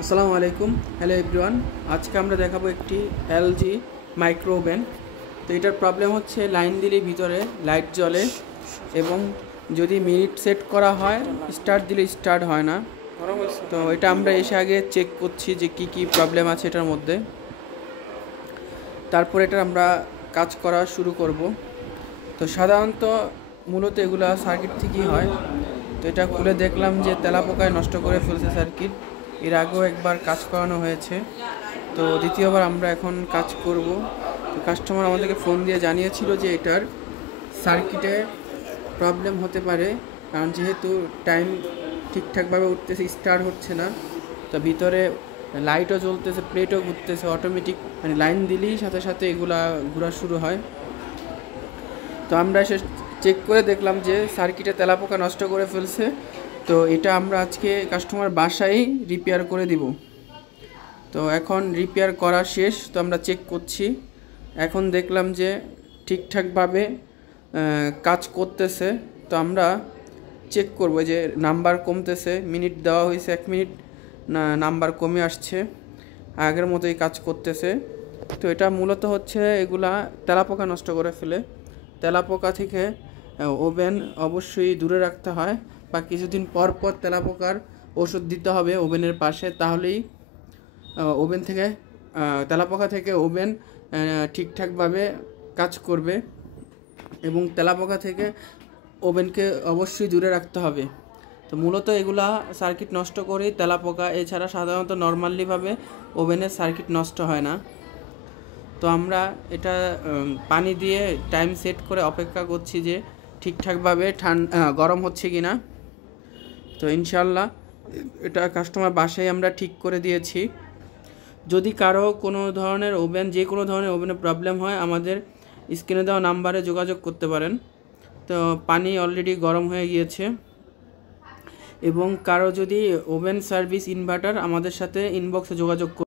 আসসালামু আলাইকুম। Hello everyone. আজকে আমরা দেখাবো একটি এলজি মাইক্রো ওভেন। তো এটার প্রবলেম হচ্ছে লাইন দিলে ভিতরে লাইট জ্বলে এবং যদি মিনিট সেট করা হয় স্টার্ট দিলে স্টার্ট হয় না। তো এটা আমরা এসে আগে চেক করছি যে কি প্রবলেম আছে এটার মধ্যে, তারপর এটা আমরা কাজ করা শুরু করব। তো সাধারণত মূলত এগুলা সার্কিট থেকেই হয়। তো এটা খুলে দেখলাম যে তেলাপোকায় নষ্ট করে ফেলছে সার্কিট। এর আগেও একবার কাজ করানো হয়েছে, তো দ্বিতীয়বার আমরা এখন কাজ করব। তো কাস্টমার আমাদেরকে ফোন দিয়ে জানিয়েছিল যে এটার সার্কিটে প্রবলেম হতে পারে, কারণ যেহেতু টাইম ঠিকঠাকভাবে উঠতেছে, স্টার্ট হচ্ছে না। তো ভিতরে লাইটও জ্বলতেছে, প্লেটও ঘুরতেছে অটোমেটিক, মানে লাইন দিলেই সাথে সাথে এগুলা ঘোরা শুরু হয়। তো আমরা এসে চেক করে দেখলাম যে সার্কিটে তেলাপোকা নষ্ট করে ফেলছে। তো এটা আমরা আজকে কাস্টমার বাসায় রিপেয়ার করে দিব। তো এখন রিপেয়ার করা শেষ, তো আমরা চেক করছি। এখন দেখলাম যে ঠিকঠাকভাবে কাজ করতেছে। তো আমরা চেক করব যে নাম্বার কমতেছে, মিনিট দেওয়া হয়েছে 1 মিনিট, না নাম্বার কমে আসছে, আগের মতোই কাজ করতেছে। তো এটা মূলত হচ্ছে এগুলা তেলাপোকা নষ্ট করে ফেলে। তেলাপোকা থেকে ওভেন অবশ্যই দূরে রাখতে হয়, বা কিছুদিন পর পর তেলাপোকার ওষুধ দিতে হবে ওভেনের পাশে, তাহলেই ওভেন থেকে তেলাপোকা থেকে ওভেন ঠিকঠাকভাবে কাজ করবে। এবং তেলাপোকা থেকে ওভেনকে অবশ্যই দূরে রাখতে হবে। তো মূলত এগুলা সার্কিট নষ্ট করেই তেলাপোকা, এছাড়া সাধারণত নর্মালিভাবে ওভেনের সার্কিট নষ্ট হয় না। তো আমরা এটা পানি দিয়ে টাইম সেট করে অপেক্ষা করছি যে ঠিকঠাকভাবে গরম হচ্ছে কি না। তো ইনশাল্লাহ এটা কাস্টমার বাসায় আমরা ঠিক করে দিয়েছি। যদি কারো কোনো ধরনের ওভেন, যে কোনো ধরনের ওভেনের প্রবলেম হয়, আমাদের স্ক্রিনে দেওয়া নাম্বারে যোগাযোগ করতে পারেন। তো পানি অলরেডি গরম হয়ে গিয়েছে। এবং কারো যদি ওভেন সার্ভিস ইনভার্টার, আমাদের সাথে ইনবক্সে যোগাযোগ